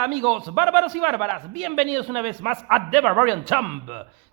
Hola amigos bárbaros y bárbaras, bienvenidos una vez más a The Barbarian Champ,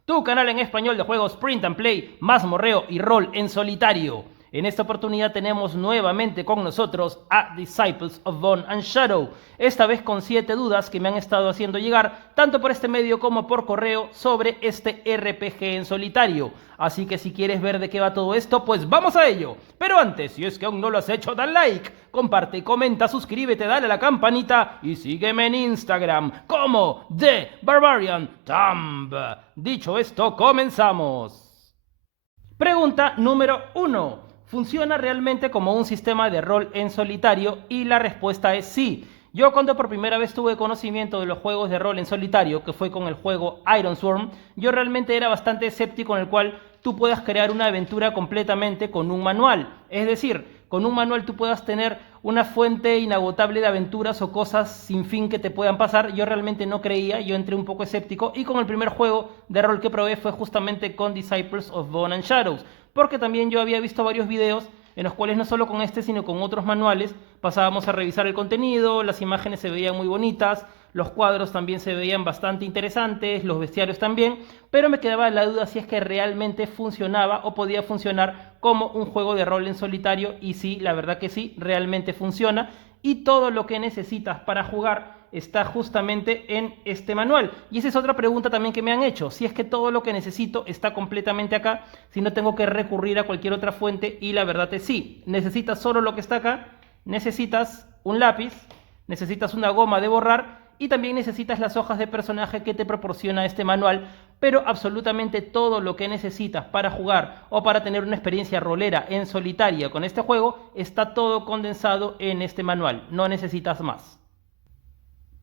tu canal en español de juegos print and play, mazmorreo y rol en solitario. En esta oportunidad tenemos nuevamente con nosotros a Disciples of Bone and Shadow, esta vez con 7 dudas que me han estado haciendo llegar, tanto por este medio como por correo, sobre este RPG en solitario. Así que si quieres ver de qué va todo esto, pues vamos a ello. Pero antes, si es que aún no lo has hecho, dale like, comparte, comenta, suscríbete, dale a la campanita y sígueme en Instagram como The Barbarian Champ. Dicho esto, comenzamos. Pregunta número 1. ¿Funciona realmente como un sistema de rol en solitario? Y la respuesta es sí. Yo cuando por primera vez tuve conocimiento de los juegos de rol en solitario, que fue con el juego Ironsworn, yo realmente era bastante escéptico en el cual tú puedas crear una aventura completamente con un manual. Es decir, con un manual tú puedas tener una fuente inagotable de aventuras o cosas sin fin que te puedan pasar. Yo realmente no creía, yo entré un poco escéptico y con el primer juego de rol que probé fue justamente con Disciples of Bone and Shadows, porque también yo había visto varios videos en los cuales no solo con este sino con otros manuales pasábamos a revisar el contenido, las imágenes se veían muy bonitas, los cuadros también se veían bastante interesantes, los bestiarios también, pero me quedaba la duda si es que realmente funcionaba o podía funcionar como un juego de rol en solitario. Y sí, la verdad que sí, realmente funciona y todo lo que necesitas para jugar está justamente en este manual. Y esa es otra pregunta también que me han hecho, si es que todo lo que necesito está completamente acá, si no tengo que recurrir a cualquier otra fuente. Y la verdad es sí, necesitas solo lo que está acá, necesitas un lápiz, necesitas una goma de borrar y también necesitas las hojas de personaje que te proporciona este manual, pero absolutamente todo lo que necesitas para jugar o para tener una experiencia rolera en solitaria con este juego está todo condensado en este manual, no necesitas más.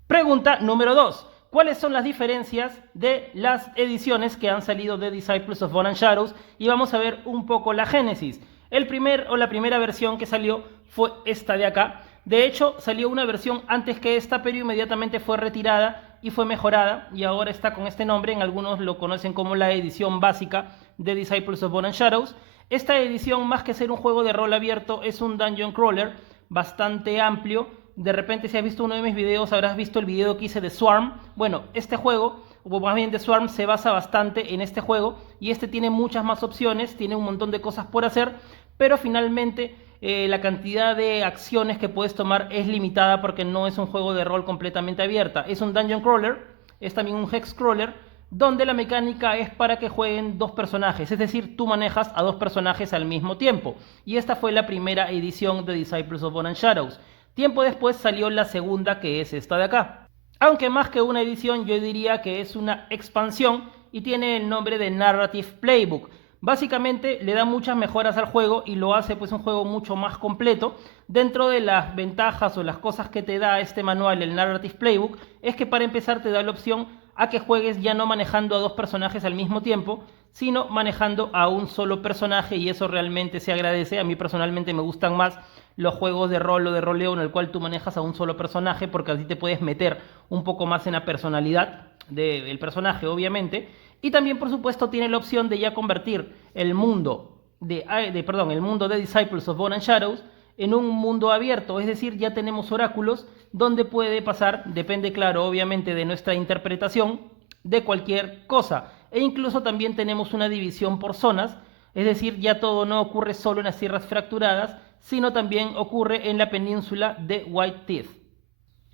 Pregunta número 2. ¿Cuáles son las diferencias de las ediciones que han salido de Disciples of Bone and Shadows? Y vamos a ver un poco la génesis. La primera versión que salió fue esta de acá. De hecho, salió una versión antes que esta, pero inmediatamente fue retirada y fue mejorada, y ahora está con este nombre. En algunos lo conocen como la edición básica de Disciples of Bone and Shadows. Esta edición, más que ser un juego de rol abierto, es un dungeon crawler bastante amplio. De repente, si has visto uno de mis videos, habrás visto el video que hice de Swarm. Bueno, este juego, o más bien de Swarm, se basa bastante en este juego, y este tiene muchas más opciones, tiene un montón de cosas por hacer, pero finalmente la cantidad de acciones que puedes tomar es limitada porque no es un juego de rol completamente abierta. Es un dungeon crawler, es también un hex crawler, donde la mecánica es para que jueguen dos personajes, es decir, tú manejas a dos personajes al mismo tiempo. Y esta fue la primera edición de Disciples of Bone and Shadows. Tiempo después salió la segunda, que es esta de acá. Aunque más que una edición, yo diría que es una expansión y tiene el nombre de Narrative Playbook. Básicamente le da muchas mejoras al juego y lo hace pues un juego mucho más completo. Dentro de las ventajas o las cosas que te da este manual, el Narrative Playbook, es que para empezar te da la opción a que juegues ya no manejando a dos personajes al mismo tiempo, sino manejando a un solo personaje, y eso realmente se agradece. A mí personalmente me gustan más los juegos de rol o de roleo en el cual tú manejas a un solo personaje, porque así te puedes meter un poco más en la personalidad del personaje, obviamente. Y también, por supuesto, tiene la opción de ya convertir el mundo el mundo de Disciples of Bone and Shadows en un mundo abierto. Es decir, ya tenemos oráculos donde puede pasar, depende claro obviamente de nuestra interpretación, de cualquier cosa. E incluso también tenemos una división por zonas, es decir, ya todo no ocurre solo en las tierras fracturadas, sino también ocurre en la península de White Teeth.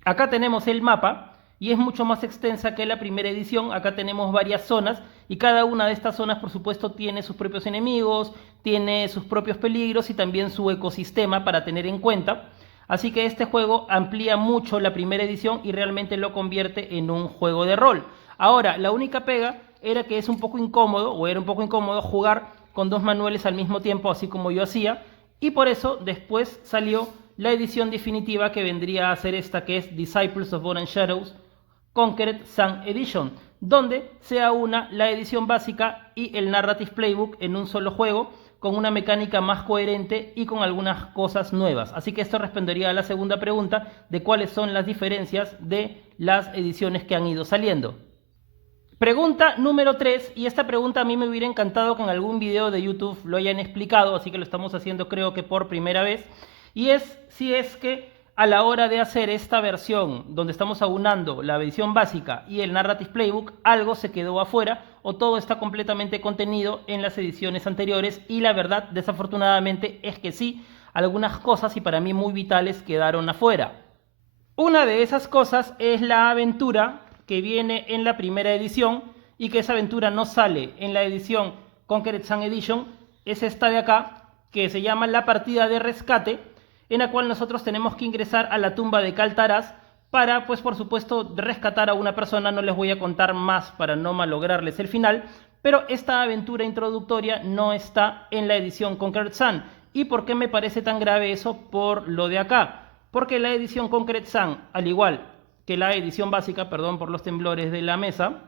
Acá tenemos el mapa y es mucho más extensa que la primera edición. Acá tenemos varias zonas y cada una de estas zonas, por supuesto, tiene sus propios enemigos, tiene sus propios peligros y también su ecosistema para tener en cuenta. Así que este juego amplía mucho la primera edición y realmente lo convierte en un juego de rol. Ahora, la única pega era que es un poco incómodo, o era un poco incómodo, jugar con dos manuales al mismo tiempo, así como yo hacía, y por eso después salió la edición definitiva, que vendría a ser esta, que es Disciples of Bone and Shadows Conquered Sun Edition, donde se aúna la edición básica y el Narrative Playbook en un solo juego, con una mecánica más coherente y con algunas cosas nuevas. Así que esto respondería a la segunda pregunta de cuáles son las diferencias de las ediciones que han ido saliendo. Pregunta número 3, y esta pregunta a mí me hubiera encantado que en algún video de YouTube lo hayan explicado, así que lo estamos haciendo creo que por primera vez, y es si es que a la hora de hacer esta versión donde estamos aunando la edición básica y el Narrative Playbook, algo se quedó afuera o todo está completamente contenido en las ediciones anteriores, y la verdad, desafortunadamente, es que sí, algunas cosas y para mí muy vitales quedaron afuera. Una de esas cosas es la aventura que viene en la primera edición y que esa aventura no sale en la edición Conquered Sun Edition. Es esta de acá, que se llama La Partida de Rescate, en la cual nosotros tenemos que ingresar a la tumba de Kal-Taraz para, pues por supuesto, rescatar a una persona. No les voy a contar más para no malograrles el final, pero esta aventura introductoria no está en la edición Conquered Sun. ¿Y por qué me parece tan grave eso? Por lo de acá. Porque la edición Conquered Sun, al igual que la edición básica, perdón por los temblores de la mesa,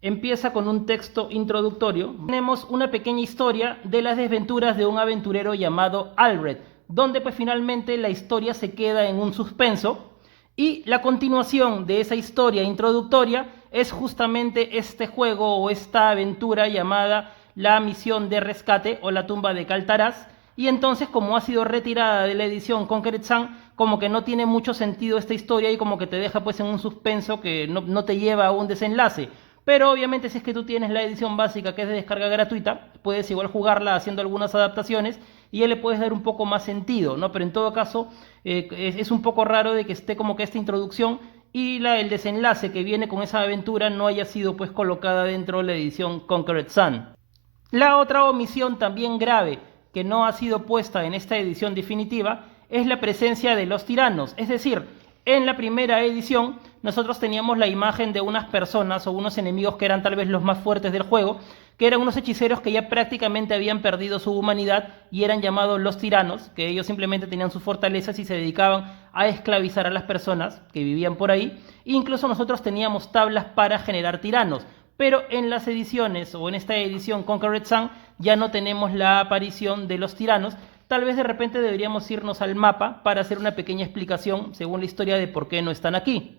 empieza con un texto introductorio. Tenemos una pequeña historia de las desventuras de un aventurero llamado Albrecht, donde pues finalmente la historia se queda en un suspenso, y la continuación de esa historia introductoria es justamente este juego o esta aventura llamada la misión de rescate o la tumba de Kal-Taraz. Y entonces, como ha sido retirada de la edición Conquered Sun, como que no tiene mucho sentido esta historia y como que te deja pues en un suspenso que no te lleva a un desenlace. Pero obviamente si es que tú tienes la edición básica, que es de descarga gratuita, puedes igual jugarla haciendo algunas adaptaciones y ya le puedes dar un poco más sentido, ¿no? Pero en todo caso es un poco raro de que esté como que esta introducción y el desenlace que viene con esa aventura no haya sido pues colocada dentro de la edición Conquered Sun. La otra omisión también grave que no ha sido puesta en esta edición definitiva es la presencia de los tiranos. Es decir, en la primera edición nosotros teníamos la imagen de unas personas o unos enemigos que eran tal vez los más fuertes del juego, que eran unos hechiceros que ya prácticamente habían perdido su humanidad y eran llamados los tiranos, que ellos simplemente tenían sus fortalezas y se dedicaban a esclavizar a las personas que vivían por ahí. E incluso nosotros teníamos tablas para generar tiranos, pero en las ediciones o en esta edición Conquered Sun ya no tenemos la aparición de los tiranos. Tal vez de repente deberíamos irnos al mapa para hacer una pequeña explicación según la historia de por qué no están aquí.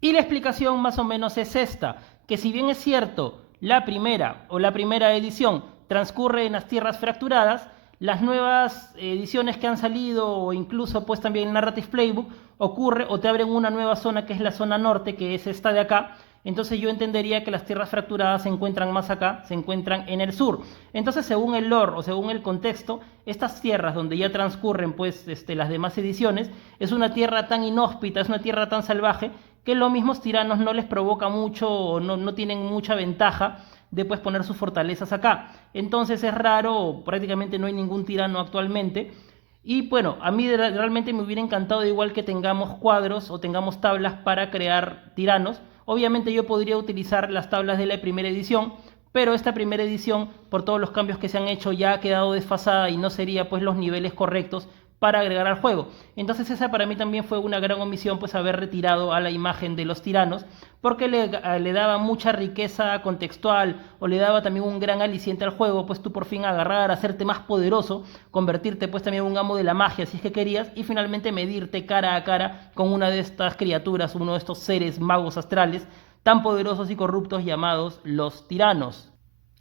Y la explicación más o menos es esta, que si bien es cierto, la primera edición transcurre en las tierras fracturadas, las nuevas ediciones que han salido o incluso pues también el Narrative Playbook ocurre o te abren una nueva zona que es la zona norte, que es esta de acá. Entonces yo entendería que las tierras fracturadas se encuentran más acá, se encuentran en el sur. Entonces según el lore o según el contexto, estas tierras donde ya transcurren pues las demás ediciones, es una tierra tan inhóspita, es una tierra tan salvaje, que los mismos tiranos no les provoca mucho o no tienen mucha ventaja de pues poner sus fortalezas acá. Entonces es raro, prácticamente no hay ningún tirano actualmente. Y bueno, a mí realmente me hubiera encantado igual que tengamos cuadros o tengamos tablas para crear tiranos. Obviamente yo podría utilizar las tablas de la primera edición, pero esta primera edición, por todos los cambios que se han hecho, ya ha quedado desfasada y no sería pues los niveles correctos para agregar al juego. Entonces esa para mí también fue una gran omisión, pues haber retirado a la imagen de los tiranos, porque le daba mucha riqueza contextual o le daba también un gran aliciente al juego, pues tú por fin agarrar, hacerte más poderoso, convertirte pues también en un amo de la magia si es que querías, y finalmente medirte cara a cara con una de estas criaturas, uno de estos seres magos astrales tan poderosos y corruptos llamados los tiranos.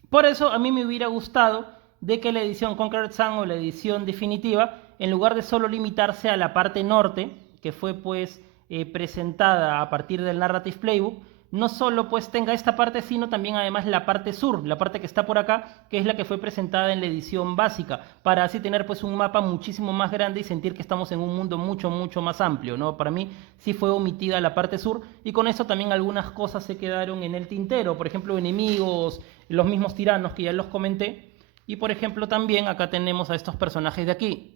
Por eso a mí me hubiera gustado de que la edición Conquered Sun o la edición definitiva, en lugar de solo limitarse a la parte norte, que fue pues presentada a partir del Narrative Playbook, no solo pues tenga esta parte, sino también además la parte sur, la parte que está por acá, que es la que fue presentada en la edición básica, para así tener pues un mapa muchísimo más grande y sentir que estamos en un mundo mucho más amplio, ¿no? Para mí sí fue omitida la parte sur, y con eso también algunas cosas se quedaron en el tintero, por ejemplo enemigos, los mismos tiranos que ya los comenté, y por ejemplo también acá tenemos a estos personajes de aquí,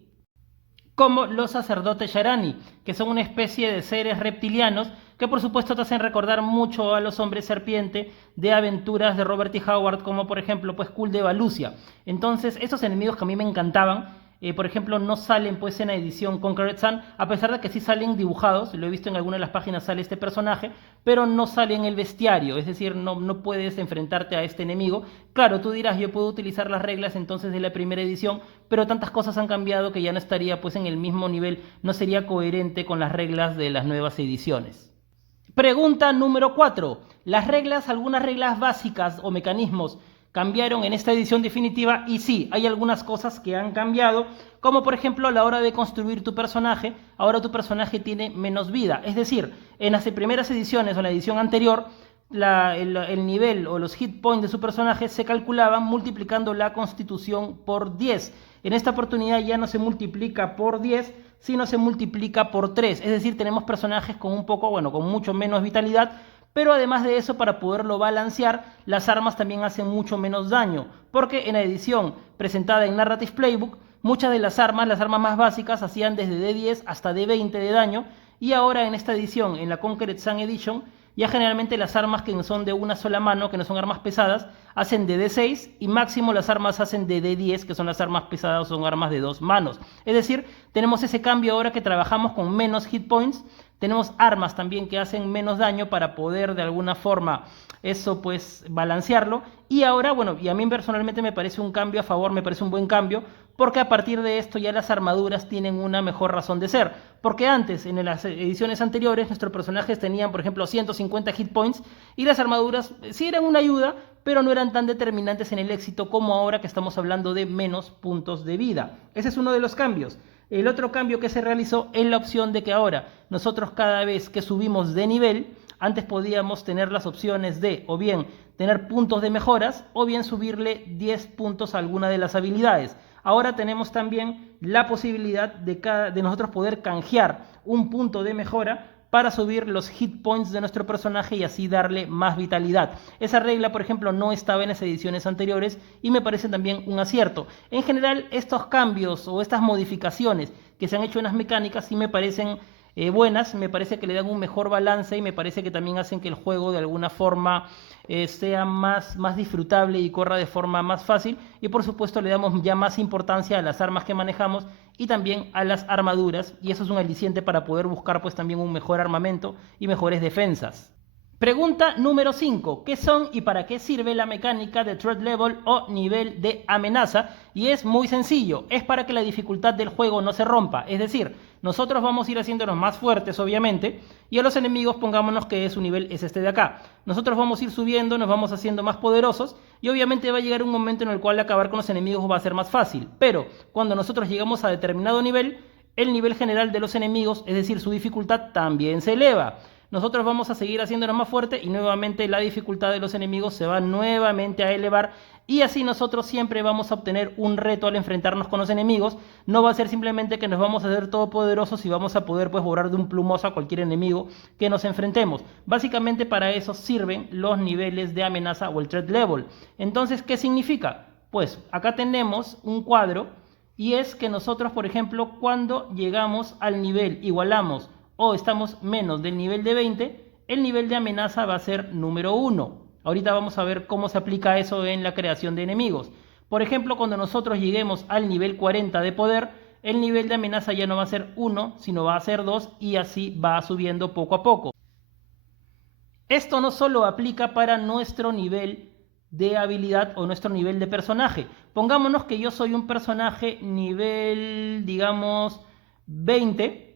como los sacerdotes Sharani, que son una especie de seres reptilianos que por supuesto te hacen recordar mucho a los hombres serpiente de aventuras de Robert E. Howard, como por ejemplo pues Cul de Valucia. Entonces esos enemigos que a mí me encantaban, por ejemplo no salen pues en la edición Conquered Sun, a pesar de que sí salen dibujados, lo he visto en alguna de las páginas, sale este personaje, pero no sale en el bestiario, es decir, no puedes enfrentarte a este enemigo. Claro, tú dirás, yo puedo utilizar las reglas entonces de la primera edición, pero tantas cosas han cambiado que ya no estaría pues en el mismo nivel, no sería coherente con las reglas de las nuevas ediciones. Pregunta número 4. Algunas reglas básicas o mecanismos cambiaron en esta edición definitiva y sí, hay algunas cosas que han cambiado, como por ejemplo a la hora de construir tu personaje, ahora tu personaje tiene menos vida, es decir, en las primeras ediciones o en la edición anterior, el nivel o los hit points de su personaje se calculaban multiplicando la constitución por 10. En esta oportunidad ya no se multiplica por 10, sino se multiplica por 3. Es decir, tenemos personajes con un poco, bueno, con mucho menos vitalidad, pero además de eso, para poderlo balancear, las armas también hacen mucho menos daño, porque en la edición presentada en Narrative Playbook, muchas de las armas más básicas, hacían desde D10 hasta D20 de daño, y ahora en esta edición, en la Conquered Sun Edition, ya generalmente las armas que son de una sola mano, que no son armas pesadas, hacen de D6 y máximo las armas hacen de D10, que son las armas pesadas, son armas de dos manos. Es decir, tenemos ese cambio ahora que trabajamos con menos hit points, tenemos armas también que hacen menos daño para poder de alguna forma eso pues balancearlo. Y ahora, bueno, y a mí personalmente me parece un cambio a favor, me parece un buen cambio, porque a partir de esto ya las armaduras tienen una mejor razón de ser. Porque antes, en las ediciones anteriores, nuestros personajes tenían, por ejemplo, 150 hit points y las armaduras sí eran una ayuda, pero no eran tan determinantes en el éxito como ahora que estamos hablando de menos puntos de vida. Ese es uno de los cambios. El otro cambio que se realizó es la opción de que ahora nosotros cada vez que subimos de nivel, antes podíamos tener las opciones de o bien tener puntos de mejoras o bien subirle 10 puntos a alguna de las habilidades. Ahora tenemos también la posibilidad de nosotros poder canjear un punto de mejora para subir los hit points de nuestro personaje y así darle más vitalidad. Esa regla, por ejemplo, no estaba en las ediciones anteriores y me parece también un acierto. En general, estos cambios o estas modificaciones que se han hecho en las mecánicas sí me parecen buenas, me parece que le dan un mejor balance y me parece que también hacen que el juego de alguna forma sea más disfrutable y corra de forma más fácil, y por supuesto le damos ya más importancia a las armas que manejamos y también a las armaduras, y eso es un aliciente para poder buscar pues también un mejor armamento y mejores defensas. Pregunta número 5. ¿Qué son y para qué sirve la mecánica de threat level o nivel de amenaza? Y es muy sencillo, es para que la dificultad del juego no se rompa, es decir, nosotros vamos a ir haciéndonos más fuertes obviamente, y a los enemigos pongámonos que su nivel es este de acá. Nosotros vamos a ir subiendo, nos vamos haciendo más poderosos, y obviamente va a llegar un momento en el cual acabar con los enemigos va a ser más fácil, pero cuando nosotros llegamos a determinado nivel, el nivel general de los enemigos, es decir, su dificultad también se eleva. Nosotros vamos a seguir haciéndonos más fuerte y nuevamente la dificultad de los enemigos se va nuevamente a elevar, y así nosotros siempre vamos a obtener un reto al enfrentarnos con los enemigos. No va a ser simplemente que nos vamos a hacer todopoderosos y vamos a poder pues borrar de un plumazo a cualquier enemigo que nos enfrentemos. Básicamente para eso sirven los niveles de amenaza o el threat level. Entonces, ¿qué significa? Pues acá tenemos un cuadro y es que nosotros, por ejemplo, cuando llegamos al nivel, igualamos o estamos menos del nivel de 20, el nivel de amenaza va a ser número 1. Ahorita vamos a ver cómo se aplica eso en la creación de enemigos. Por ejemplo, cuando nosotros lleguemos al nivel 40 de poder, el nivel de amenaza ya no va a ser 1, sino va a ser 2 y así va subiendo poco a poco. Esto no solo aplica para nuestro nivel de habilidad o nuestro nivel de personaje. Pongámonos que yo soy un personaje nivel, digamos, 20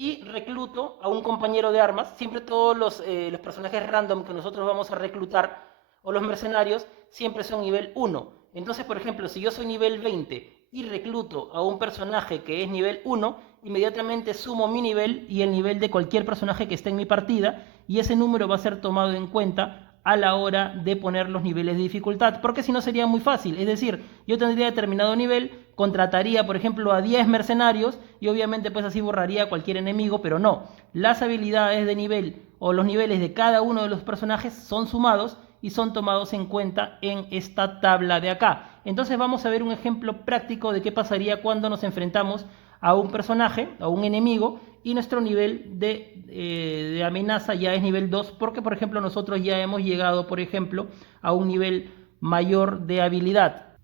y recluto a un compañero de armas. Siempre todos los personajes random que nosotros vamos a reclutar o los mercenarios siempre son nivel 1. Entonces, por ejemplo, si yo soy nivel 20 y recluto a un personaje que es nivel 1, inmediatamente sumo mi nivel y el nivel de cualquier personaje que esté en mi partida, y ese número va a ser tomado en cuenta a la hora de poner los niveles de dificultad, porque si no sería muy fácil. Es decir, yo tendría determinado nivel, contrataría por ejemplo a 10 mercenarios y obviamente pues así borraría a cualquier enemigo, pero no, las habilidades de nivel o los niveles de cada uno de los personajes son sumados y son tomados en cuenta en esta tabla de acá. Entonces vamos a ver un ejemplo práctico de qué pasaría cuando nos enfrentamos a un personaje, a un enemigo, y nuestro nivel de amenaza ya es nivel 2, porque por ejemplo nosotros ya hemos llegado, por ejemplo, a un nivel mayor de habilidad.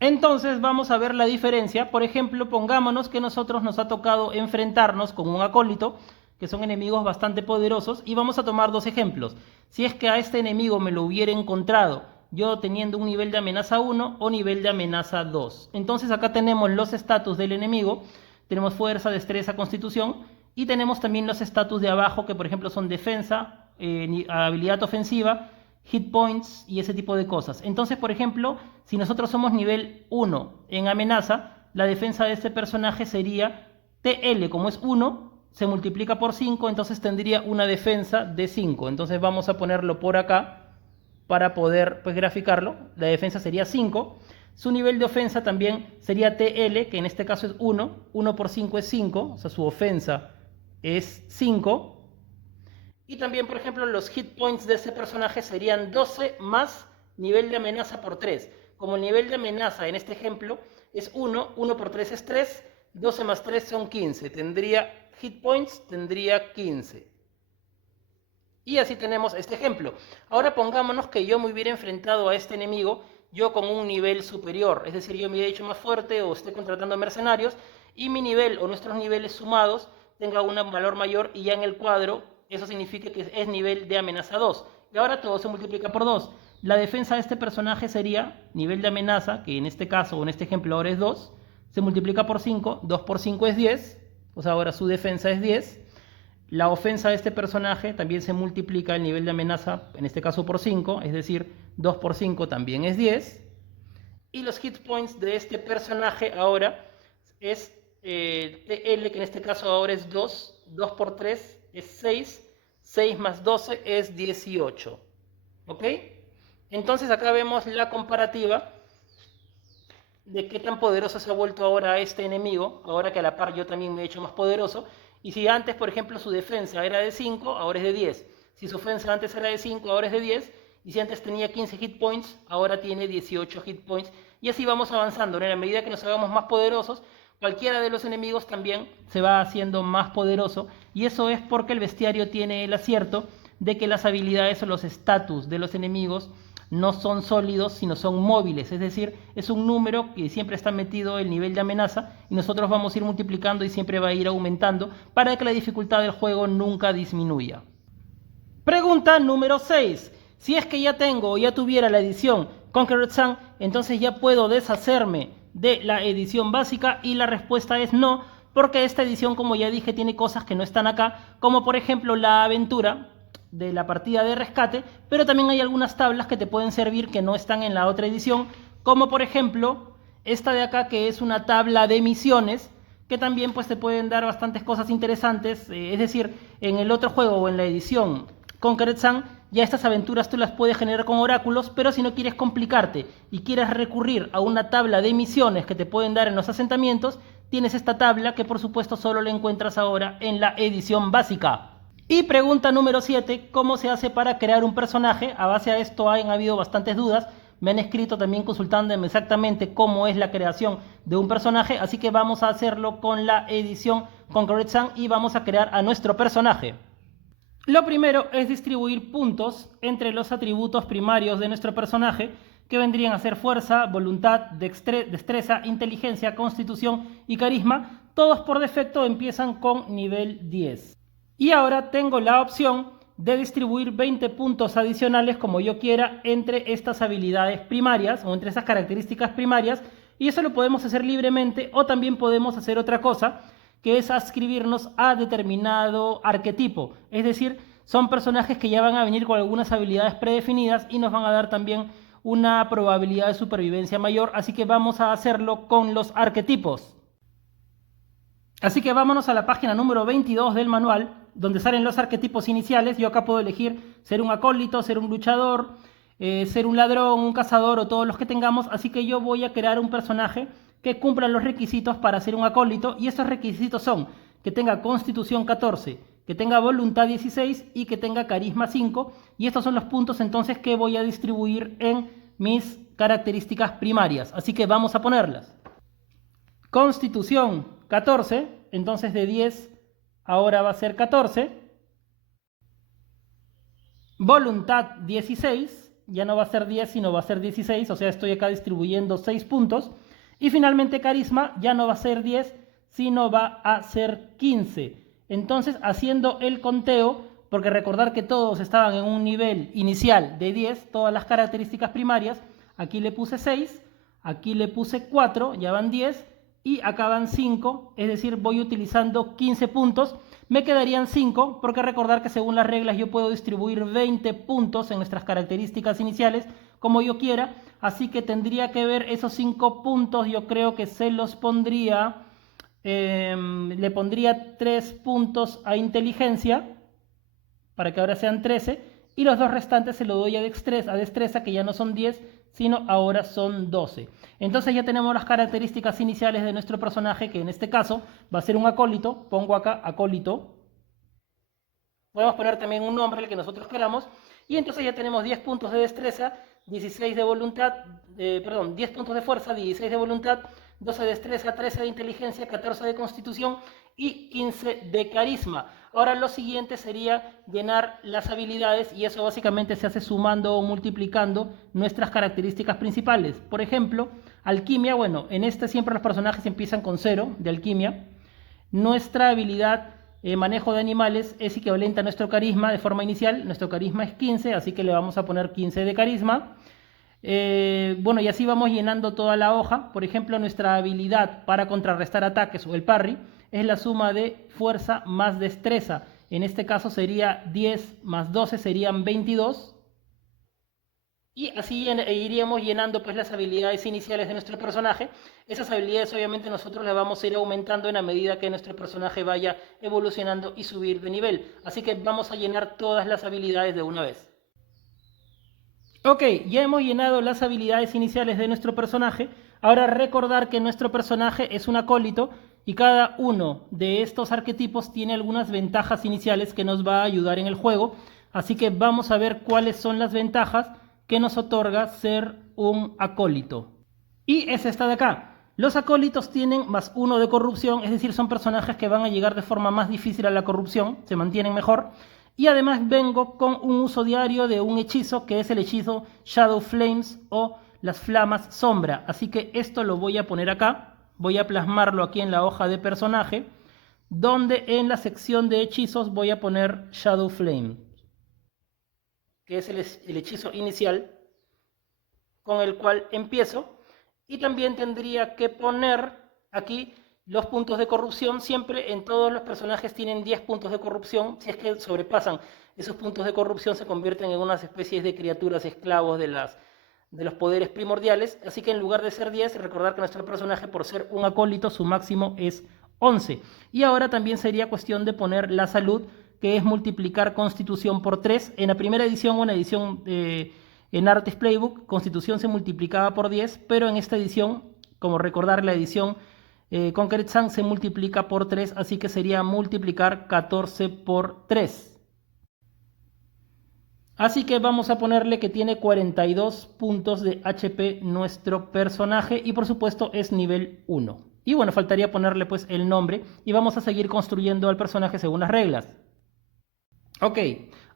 Entonces vamos a ver la diferencia. Por ejemplo, pongámonos que nosotros nos ha tocado enfrentarnos con un acólito, que son enemigos bastante poderosos, y vamos a tomar dos ejemplos. Si es que a este enemigo me lo hubiera encontrado yo teniendo un nivel de amenaza 1 o nivel de amenaza 2. Entonces acá tenemos los estatus del enemigo. Tenemos fuerza, destreza, constitución, y tenemos también los estatus de abajo que por ejemplo son defensa, habilidad ofensiva hit points y ese tipo de cosas. Entonces, por ejemplo, si nosotros somos nivel 1 en amenaza, la defensa de este personaje sería TL, como es 1, se multiplica por 5, entonces tendría una defensa de 5. Entonces vamos a ponerlo por acá para poder pues graficarlo. La defensa sería 5. Su nivel de ofensa también sería TL, que en este caso es 1. 1 por 5 es 5, o sea, su ofensa es 5. Y también, por ejemplo, los hit points de este personaje serían 12 más nivel de amenaza por 3. Como el nivel de amenaza en este ejemplo es 1, 1 por 3 es 3, 12 más 3 son 15. Tendría hit points, tendría 15. Y así tenemos este ejemplo. Ahora pongámonos que yo me hubiera enfrentado a este enemigo, yo con un nivel superior, es decir, yo me hubiera hecho más fuerte o esté contratando mercenarios y mi nivel o nuestros niveles sumados tenga un valor mayor y ya en el cuadro eso significa que es nivel de amenaza 2. Y ahora todo se multiplica por 2. La defensa de este personaje sería nivel de amenaza, que en este caso o en este ejemplo ahora es 2, se multiplica por 5, 2 por 5 es 10, pues ahora su defensa es 10. La ofensa de este personaje también se multiplica el nivel de amenaza, en este caso por 5, es decir, 2 por 5 también es 10. Y los hit points de este personaje ahora es TL, que en este caso ahora es 2, 2 por 3 es 6, 6 más 12 es 18. ¿Ok? Entonces acá vemos la comparativa de qué tan poderoso se ha vuelto ahora este enemigo, ahora que a la par yo también me he hecho más poderoso. Y si antes, por ejemplo, su defensa era de 5, ahora es de 10. Si su ofensa antes era de 5, ahora es de 10. Y si antes tenía 15 hit points, ahora tiene 18 hit points. Y así vamos avanzando, ¿no? En la medida que nos hagamos más poderosos, cualquiera de los enemigos también se va haciendo más poderoso. Y eso es porque el bestiario tiene el acierto de que las habilidades o los estatus de los enemigos no son sólidos, sino son móviles. Es decir, es un número que siempre está metido el nivel de amenaza y nosotros vamos a ir multiplicando y siempre va a ir aumentando para que la dificultad del juego nunca disminuya. Pregunta número 6. Si es que ya tengo o ya tuviera la edición Conqueror Sun, entonces ya puedo deshacerme de la edición básica, y la respuesta es no, porque esta edición, como ya dije, tiene cosas que no están acá, como por ejemplo la aventura de la partida de rescate, pero también hay algunas tablas que te pueden servir que no están en la otra edición, como por ejemplo esta de acá, que es una tabla de misiones, que también pues te pueden dar bastantes cosas interesantes. Es decir, en el otro juego o en la edición Conquered Sun, ya estas aventuras tú las puedes generar con oráculos, pero si no quieres complicarte y quieres recurrir a una tabla de misiones que te pueden dar en los asentamientos, tienes esta tabla que por supuesto solo la encuentras ahora en la edición básica. Y pregunta número 7, ¿cómo se hace para crear un personaje? A base a esto han habido bastantes dudas, me han escrito también consultándome exactamente cómo es la creación de un personaje, así que vamos a hacerlo con la edición Conquered Sun y vamos a crear a nuestro personaje. Lo primero es distribuir puntos entre los atributos primarios de nuestro personaje, que vendrían a ser fuerza, voluntad, destreza, inteligencia, constitución y carisma. Todos por defecto empiezan con nivel 10. Y ahora tengo la opción de distribuir 20 puntos adicionales como yo quiera entre estas habilidades primarias o entre esas características primarias, y eso lo podemos hacer libremente, o también podemos hacer otra cosa, que es adscribirnos a determinado arquetipo. Es decir, son personajes que ya van a venir con algunas habilidades predefinidas y nos van a dar también una probabilidad de supervivencia mayor, así que vamos a hacerlo con los arquetipos. Así que vámonos a la página número 22 del manual, donde salen los arquetipos iniciales. Yo acá puedo elegir ser un acólito, ser un luchador, ser un ladrón, un cazador o todos los que tengamos. Así que yo voy a crear un personaje que cumpla los requisitos para ser un acólito, y estos requisitos son que tenga constitución 14, que tenga voluntad 16 y que tenga carisma 5, y estos son los puntos entonces que voy a distribuir en mis características primarias, así que vamos a ponerlas. Constitución 14, entonces de 10 ahora va a ser 14. Voluntad 16, ya no va a ser 10 sino va a ser 16, o sea estoy acá distribuyendo 6 puntos. Y finalmente carisma ya no va a ser 10, sino va a ser 15. Entonces, haciendo el conteo, porque recordar que todos estaban en un nivel inicial de 10, todas las características primarias, aquí le puse 6, aquí le puse 4, ya van 10, y acá van 5, es decir, voy utilizando 15 puntos. me quedarían 5, porque recordar que según las reglas yo puedo distribuir 20 puntos en nuestras características iniciales como yo quiera, así que tendría que ver esos 5 puntos, yo creo que se los pondría, le pondría 3 puntos a inteligencia, para que ahora sean 13, y los dos restantes se lo doy a destreza, que ya no son 10, sino ahora son 12. Entonces ya tenemos las características iniciales de nuestro personaje, que en este caso va a ser un acólito. Pongo acá acólito. Podemos poner también un nombre, el que nosotros queramos. Y entonces ya tenemos 10 puntos de destreza, 16 de voluntad, 10 puntos de fuerza, 16 de voluntad, 12 de destreza, 13 de inteligencia, 14 de constitución y 15 de carisma. Ahora lo siguiente sería llenar las habilidades, y eso básicamente se hace sumando o multiplicando nuestras características principales. Por ejemplo, alquimia, bueno, en este siempre los personajes empiezan con 0 de alquimia. Nuestra habilidad manejo de animales es equivalente a nuestro carisma de forma inicial. Nuestro carisma es 15, así que le vamos a poner 15 de carisma. Bueno, y así vamos llenando toda la hoja. Por ejemplo, nuestra habilidad para contrarrestar ataques o el parry es la suma de fuerza más destreza. En este caso sería 10 más 12 serían 22. Y así iríamos llenando pues las habilidades iniciales de nuestro personaje. Esas habilidades obviamente nosotros las vamos a ir aumentando en la medida que nuestro personaje vaya evolucionando y subir de nivel. Así que vamos a llenar todas las habilidades de una vez. Ok, ya hemos llenado las habilidades iniciales de nuestro personaje. Ahora recordar que nuestro personaje es un acólito y cada uno de estos arquetipos tiene algunas ventajas iniciales que nos va a ayudar en el juego. Así que vamos a ver cuáles son las ventajas que nos otorga ser un acólito. Y es esta de acá. Los acólitos tienen +1 de corrupción, es decir, son personajes que van a llegar de forma más difícil a la corrupción, se mantienen mejor. Y además vengo con un uso diario de un hechizo, que es el hechizo Shadow Flames o las flamas sombra. Así que esto lo voy a poner acá, voy a plasmarlo aquí en la hoja de personaje, donde en la sección de hechizos voy a poner Shadow Flame, que es el hechizo inicial con el cual empiezo. Y también tendría que poner aquí los puntos de corrupción. Siempre en todos los personajes tienen 10 puntos de corrupción. Si es que sobrepasan esos puntos de corrupción, se convierten en unas especies de criaturas esclavos de los poderes primordiales. Así que en lugar de ser 10, recordar que nuestro personaje, por ser un acólito, su máximo es 11. Y ahora también sería cuestión de poner la salud, que es multiplicar constitución por 3. En la primera edición, una edición en Artist Playbook, constitución se multiplicaba por 10, pero en esta edición, como recordar la edición Conquered Sun, se multiplica por 3, así que sería multiplicar 14 por 3. Así que vamos a ponerle que tiene 42 puntos de HP nuestro personaje y por supuesto es nivel 1. Y bueno, faltaría ponerle pues el nombre y vamos a seguir construyendo al personaje según las reglas. Ok,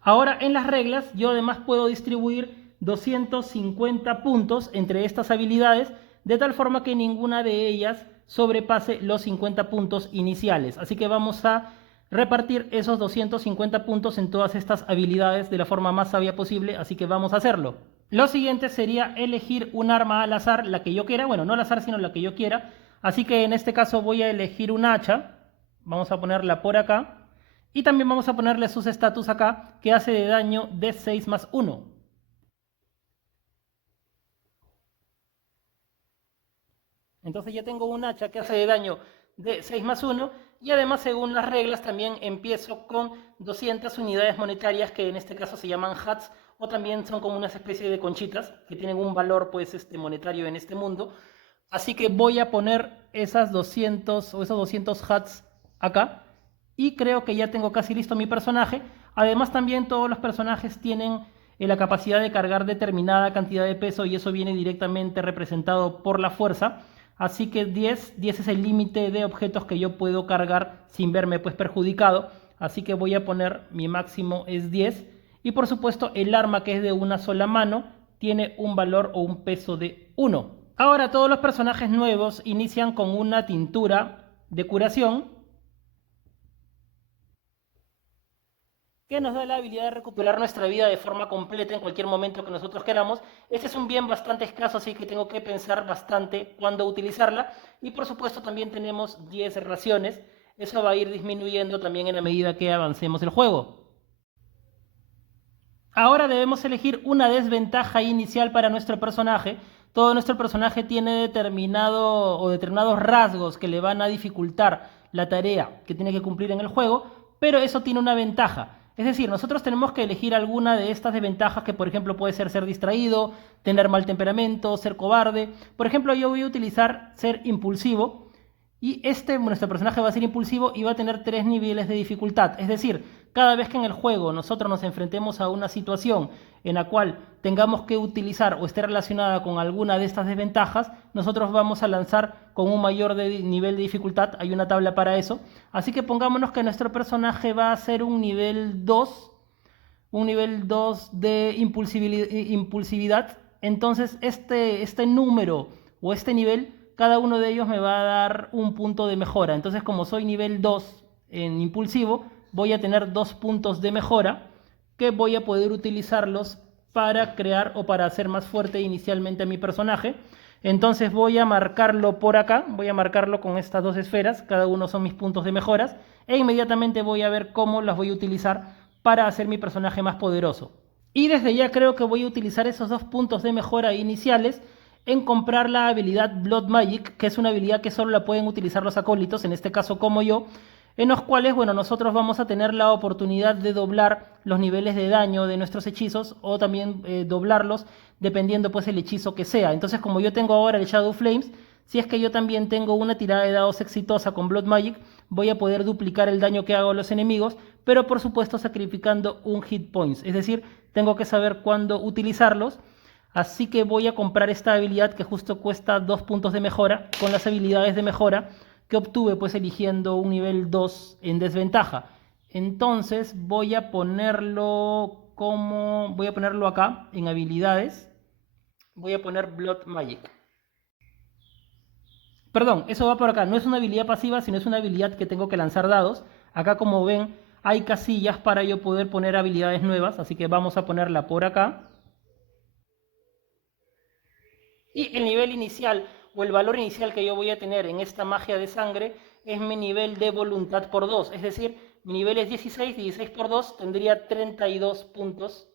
ahora en las reglas yo además puedo distribuir 250 puntos entre estas habilidades de tal forma que ninguna de ellas sobrepase los 50 puntos iniciales. Así que vamos a repartir esos 250 puntos en todas estas habilidades de la forma más sabia posible, así que vamos a hacerlo. Lo siguiente sería elegir un arma al azar, la que yo quiera, bueno, no al azar sino la que yo quiera, así que en este caso voy a elegir un hacha, vamos a ponerla por acá, y también vamos a ponerle sus estatus acá, que hace de daño de 6 más 1. Entonces ya tengo un hacha que hace de daño de 6 más 1 y además según las reglas también empiezo con 200 unidades monetarias que en este caso se llaman hats o también son como una especie de conchitas que tienen un valor pues monetario en este mundo. Así que voy a poner esas 200 o esos 200 hats acá y creo que ya tengo casi listo mi personaje. Además también todos los personajes tienen la capacidad de cargar determinada cantidad de peso y eso viene directamente representado por la fuerza. Así que 10 es el límite de objetos que yo puedo cargar sin verme pues perjudicado. Así que voy a poner mi máximo es 10. Y por supuesto el arma, que es de una sola mano, tiene un valor o un peso de 1. Ahora todos los personajes nuevos inician con una tintura de curación que nos da la habilidad de recuperar nuestra vida de forma completa en cualquier momento que nosotros queramos. Este es un bien bastante escaso, así que tengo que pensar bastante cuándo utilizarla. Y por supuesto también tenemos 10 raciones. eso va a ir disminuyendo también en la medida que avancemos el juego. Ahora debemos elegir una desventaja inicial para nuestro personaje. Todo nuestro personaje tiene determinados rasgos que le van a dificultar la tarea que tiene que cumplir en el juego, pero eso tiene una ventaja. Es decir, nosotros tenemos que elegir alguna de estas desventajas que, por ejemplo, puede ser distraído, tener mal temperamento, ser cobarde. Por ejemplo, yo voy a utilizar ser impulsivo y nuestro personaje va a ser impulsivo y va a tener 3 niveles de dificultad. Es decir, cada vez que en el juego nosotros nos enfrentemos a una situación en la cual tengamos que utilizar o esté relacionada con alguna de estas desventajas, nosotros vamos a lanzar con un mayor nivel de dificultad. Hay una tabla para eso. Así que pongámonos que nuestro personaje va a ser un nivel 2 de impulsividad. Entonces este número o este nivel, cada uno de ellos me va a dar un punto de mejora. Entonces, como soy nivel 2 en impulsivo, voy a tener 2 puntos de mejora que voy a poder utilizarlos para crear o para hacer más fuerte inicialmente a mi personaje. Entonces voy a marcarlo por acá, voy a marcarlo con estas 2 esferas, cada uno son mis puntos de mejoras, e inmediatamente voy a ver cómo las voy a utilizar para hacer mi personaje más poderoso. Y desde ya creo que voy a utilizar esos 2 puntos de mejora iniciales en comprar la habilidad Blood Magic, que es una habilidad que solo la pueden utilizar los acólitos, en este caso como yo, en los cuales, bueno, nosotros vamos a tener la oportunidad de doblar los niveles de daño de nuestros hechizos o también doblarlos dependiendo pues el hechizo que sea. Entonces, como yo tengo ahora el Shadow Flames, si es que yo también tengo una tirada de dados exitosa con Blood Magic, voy a poder duplicar el daño que hago a los enemigos, pero por supuesto sacrificando un hit points, es decir, tengo que saber cuándo utilizarlos. Así que voy a comprar esta habilidad que justo cuesta 2 puntos de mejora con las habilidades de mejora que obtuve pues eligiendo un nivel 2 en desventaja. Entonces voy a ponerlo acá en habilidades. Voy a poner Blood Magic. Perdón, eso va por acá. No es una habilidad pasiva, sino es una habilidad que tengo que lanzar dados. Acá, como ven, hay casillas para yo poder poner habilidades nuevas, así que vamos a ponerla por acá. Y el nivel inicial o el valor inicial que yo voy a tener en esta magia de sangre es mi nivel de voluntad por 2. Es decir, mi nivel es 16 por 2 tendría 32 puntos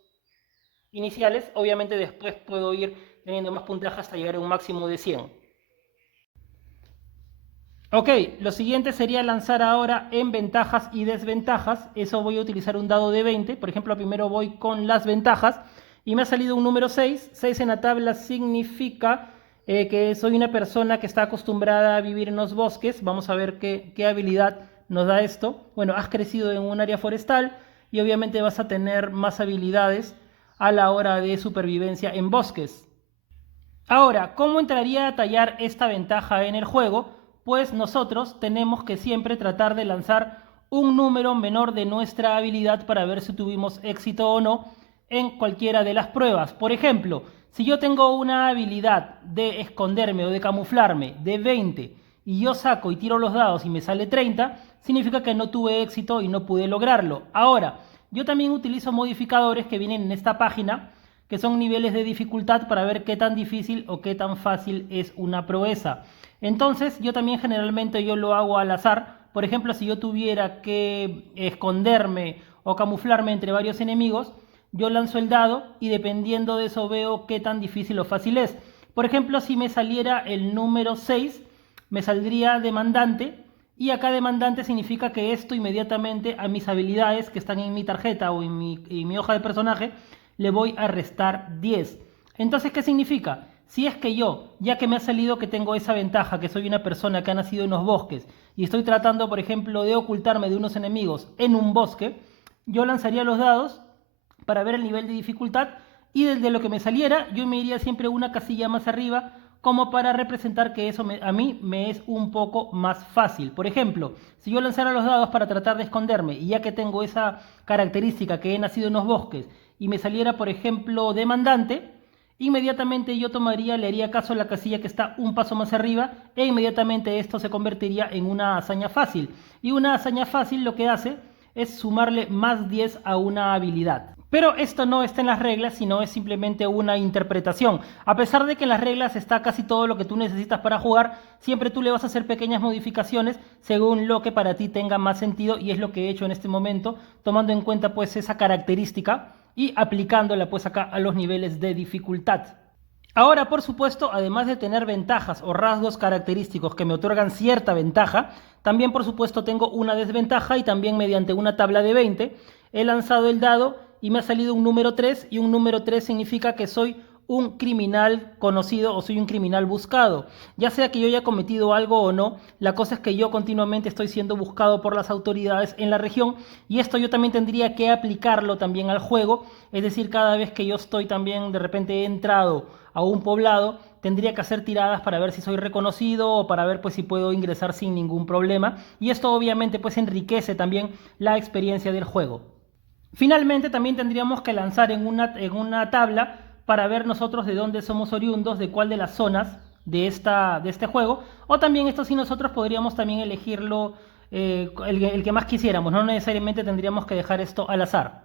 iniciales. Obviamente después puedo ir teniendo más puntaje hasta llegar a un máximo de 100. Ok, lo siguiente sería lanzar ahora en ventajas y desventajas. Eso voy a utilizar un dado de 20. Por ejemplo, primero voy con las ventajas. Y me ha salido un número 6. 6 en la tabla significa que soy una persona que está acostumbrada a vivir en los bosques. Vamos a ver qué habilidad nos da esto. Bueno, has crecido en un área forestal y obviamente vas a tener más habilidades a la hora de supervivencia en bosques. Ahora, ¿cómo entraría a tallar esta ventaja en el juego? Pues nosotros tenemos que siempre tratar de lanzar un número menor de nuestra habilidad para ver si tuvimos éxito o no en cualquiera de las pruebas. Por ejemplo, si yo tengo una habilidad de esconderme o de camuflarme de 20 y yo saco y tiro los dados y me sale 30, significa que no tuve éxito y no pude lograrlo. Ahora, yo también utilizo modificadores que vienen en esta página, que son niveles de dificultad para ver qué tan difícil o qué tan fácil es una proeza. Entonces, yo también generalmente lo hago al azar. Por ejemplo, si yo tuviera que esconderme o camuflarme entre varios enemigos, yo lanzo el dado y dependiendo de eso veo qué tan difícil o fácil es. Por ejemplo, si me saliera el número 6, me saldría demandante, y acá demandante significa que esto inmediatamente a mis habilidades que están en mi tarjeta o en mi hoja de personaje le voy a restar 10. Entonces, ¿qué significa? Si es que yo, ya que me ha salido que tengo esa ventaja, que soy una persona que ha nacido en los bosques y estoy tratando, por ejemplo, de ocultarme de unos enemigos en un bosque, yo lanzaría los dados para ver el nivel de dificultad y desde lo que me saliera yo me iría siempre una casilla más arriba como para representar que eso a mí me es un poco más fácil. Por ejemplo, si yo lanzara los dados para tratar de esconderme y ya que tengo esa característica que he nacido en los bosques y me saliera, por ejemplo, demandante, inmediatamente yo le haría caso a la casilla que está un paso más arriba e inmediatamente esto se convertiría en una hazaña fácil. Y una hazaña fácil lo que hace es sumarle más 10 a una habilidad. Pero esto no está en las reglas, sino es simplemente una interpretación. A pesar de que en las reglas está casi todo lo que tú necesitas para jugar, siempre tú le vas a hacer pequeñas modificaciones según lo que para ti tenga más sentido, y es lo que he hecho en este momento, tomando en cuenta pues esa característica y aplicándola pues acá a los niveles de dificultad. Ahora, por supuesto, además de tener ventajas o rasgos característicos que me otorgan cierta ventaja, también por supuesto tengo una desventaja, y también mediante una tabla de 20 he lanzado el dado y me ha salido un número 3, y un número 3 significa que soy un criminal conocido o soy un criminal buscado. Ya sea que yo haya cometido algo o no, la cosa es que yo continuamente estoy siendo buscado por las autoridades en la región, y esto yo también tendría que aplicarlo también al juego. Es decir, cada vez que yo estoy también de repente he entrado a un poblado, tendría que hacer tiradas para ver si soy reconocido o para ver pues si puedo ingresar sin ningún problema, y esto obviamente pues enriquece también la experiencia del juego. Finalmente también tendríamos que lanzar en una tabla para ver nosotros de dónde somos oriundos, de cuál de las zonas de este juego, o también esto sí nosotros podríamos también elegirlo el que más quisiéramos, no necesariamente tendríamos que dejar esto al azar.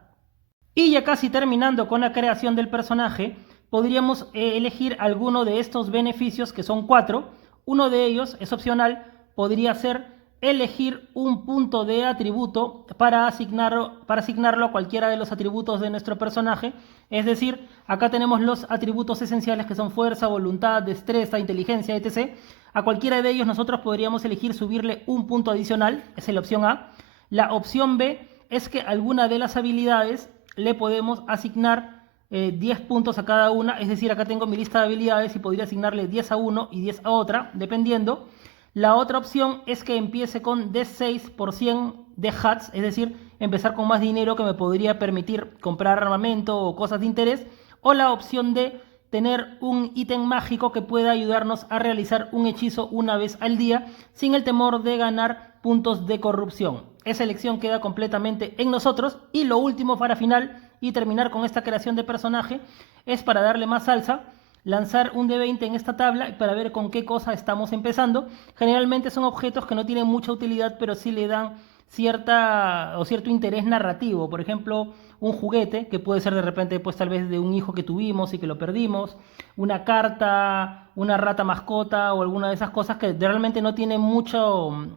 Y ya casi terminando con la creación del personaje, podríamos elegir alguno de estos beneficios, que son 4. Uno de ellos es opcional, podría ser elegir un punto de atributo para asignarlo a cualquiera de los atributos de nuestro personaje. Es decir, acá tenemos los atributos esenciales, que son fuerza, voluntad, destreza, inteligencia, etc. A cualquiera de ellos nosotros podríamos elegir subirle un punto adicional, esa es la opción A. La opción B es que alguna de las habilidades le podemos asignar 10 puntos a cada una. Es decir, acá tengo mi lista de habilidades y podría asignarle 10 a uno y 10 a otra, dependiendo. La otra opción es que empiece con D6 por 100 de hats, es decir, empezar con más dinero que me podría permitir comprar armamento o cosas de interés. O la opción de tener un ítem mágico que pueda ayudarnos a realizar un hechizo una vez al día sin el temor de ganar puntos de corrupción. Esa elección queda completamente en nosotros. Y lo último para final y terminar con esta creación de personaje es, para darle más salsa, lanzar un D20 en esta tabla para ver con qué cosa estamos empezando. Generalmente son objetos que no tienen mucha utilidad, pero sí le dan cierto interés narrativo. Por ejemplo, un juguete, que puede ser de repente pues tal vez de un hijo que tuvimos y que lo perdimos, una carta, una rata mascota o alguna de esas cosas que realmente no tiene mucho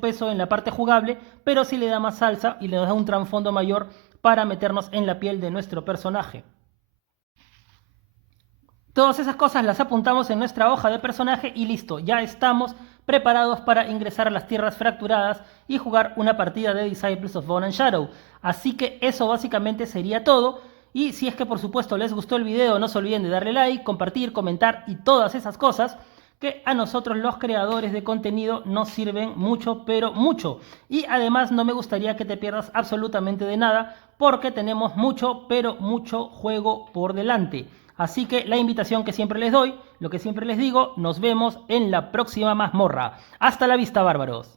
peso en la parte jugable, pero sí le da más salsa y le da un trasfondo mayor para meternos en la piel de nuestro personaje. Todas esas cosas las apuntamos en nuestra hoja de personaje y listo, ya estamos preparados para ingresar a las Tierras Fracturadas y jugar una partida de Disciples of Bone and Shadow. Así que eso básicamente sería todo. Y si es que por supuesto les gustó el video, no se olviden de darle like, compartir, comentar y todas esas cosas que a nosotros los creadores de contenido nos sirven mucho, pero mucho. Y además no me gustaría que te pierdas absolutamente de nada, porque tenemos mucho, pero mucho juego por delante. Así que la invitación que siempre les doy, lo que siempre les digo, nos vemos en la próxima mazmorra. Hasta la vista, bárbaros.